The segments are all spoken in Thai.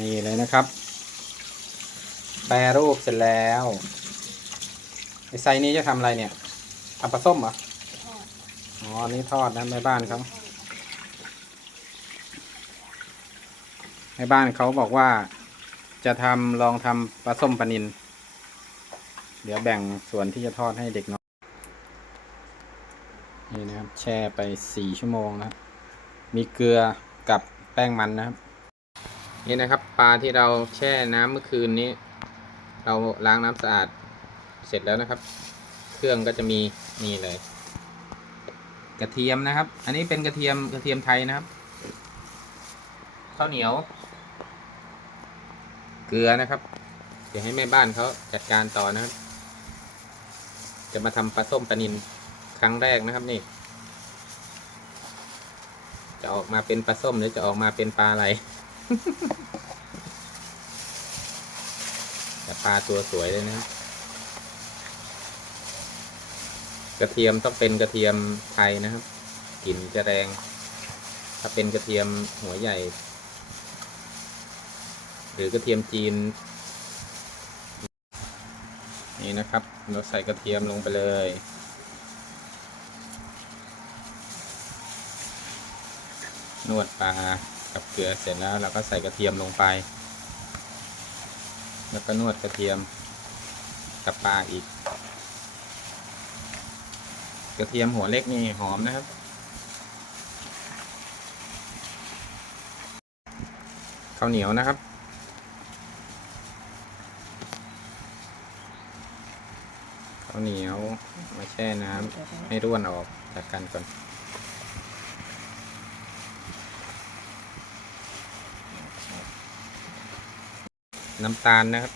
นี่เลยนะครับ แปรรูปเสร็จแล้วไอไซนี้จะทำอะไรเนี่ยทำปลาส้มเหรออ๋ออันนี่ทอดนะแม่บ้านเขาแม่บ้านเขาบอกว่าจะทำลองทำปลาส้มปลานิน เดี๋ยวแบ่งส่วนที่จะทอดให้เด็กน้อยนี่นะครับ แช่ไปสี่ชั่วโมงนะ มีเกลือกับแป้งมันนะครับ นี่นะครับ ปลาที่เราแช่น้ำเมื่อคืนนี้ เราล้างน้ำสะอาดเสร็จแล้วนะครับ เครื่องก็จะมีนี่เลย กระเทียมนะครับ อันนี้เป็นกระเทียมกระเทียมไทยนะครับข้าวเหนียว เกลือนะครับ เดี๋ยวให้แม่บ้านเขาจัดการต่อนะครับ จะมาทำปลาส้มปลานินครั้งแรกนะครับนี่ จะออกมาเป็นปลาส้มหรือจะออกมาเป็นปลาอะไร แต่ปลาตัวสวยเลยนะครับกระเทียมต้องเป็นกระเทียมไทยนะครับกลิ่นจะแรง ถ้าเป็นกระเทียมหัวใหญ่ หรือกระเทียมจีน นี่นะครับ เราใส่กระเทียมลงไปเลยนวดปลา กับเกลือเสร็จแล้วเราก็ใส่กระเทียมลงไป แล้วก็นวดกระเทียมกับปลาอีก กระเทียมหัวเล็กนี่หอมนะครับข้าวเหนียวนะครับข้าวเหนียวมาแช่น้ำให้ร่วนออกจากกันก่อน น้ำตาลนะครับ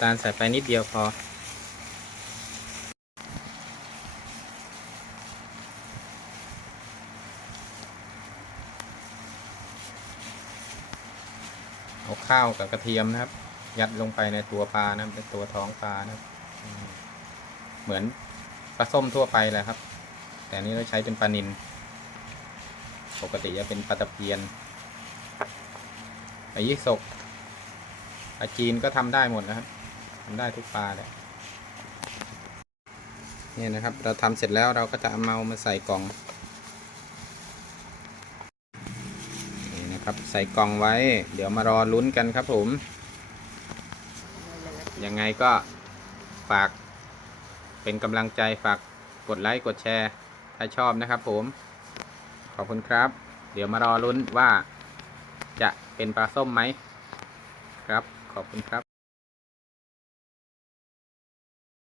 ตาลใส่ไปนิดเดียวพอ เอาข้าวกับกระเทียมนะครับ ยัดลงไปในตัวปลานะครับในตัวท้องปลานะครับ เหมือนปลาส้มทั่วไปแหละครับ แต่นี้เราใช้เป็นปลานินปกติจะเป็นปลาตะเพียน ปลายี่สกปลาจีนก็ทำได้หมดนะครับทำได้ทุกปลาเลยนี่นะครับ เราทำเสร็จแล้วเราก็จะเอาเมามาใส่กล่องนี่นะครับใส่กล่องไว้ เดี๋ยวมารอลุ้นกันครับผม ยังไงก็ฝาก เป็นกำลังใจฝากกดไลค์กดแชร์ ถ้าชอบนะครับผม ขอบคุณครับ เดี๋ยวมารอลุ้นว่า จะเป็นปลาส้มไหมครับ ขอบคุณครับ